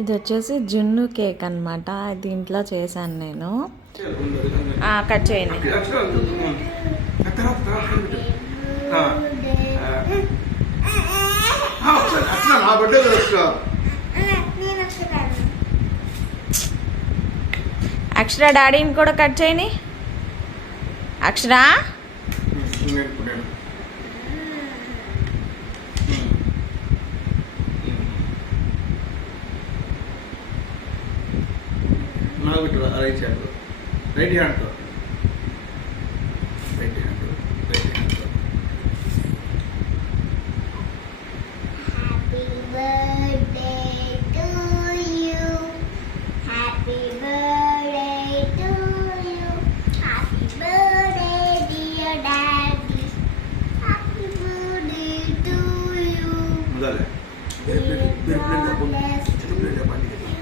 ఇది వచ్చేసి జున్ను కేక్ అనమాట దీంట్లో చేశాను నేను కట్ చేయండి అక్షర డాడీని కూడా కట్ చేయని అక్షరా ఆనాలు విట్లు అలా ఇచ్చారు right hand right hand Birthday, birthday, birthday, birthday, to. birthday, birthday, birthday, birthday, birthday, birthday, birthday, birthday, birthday, birthday, birthday, birthday, birthday, birthday,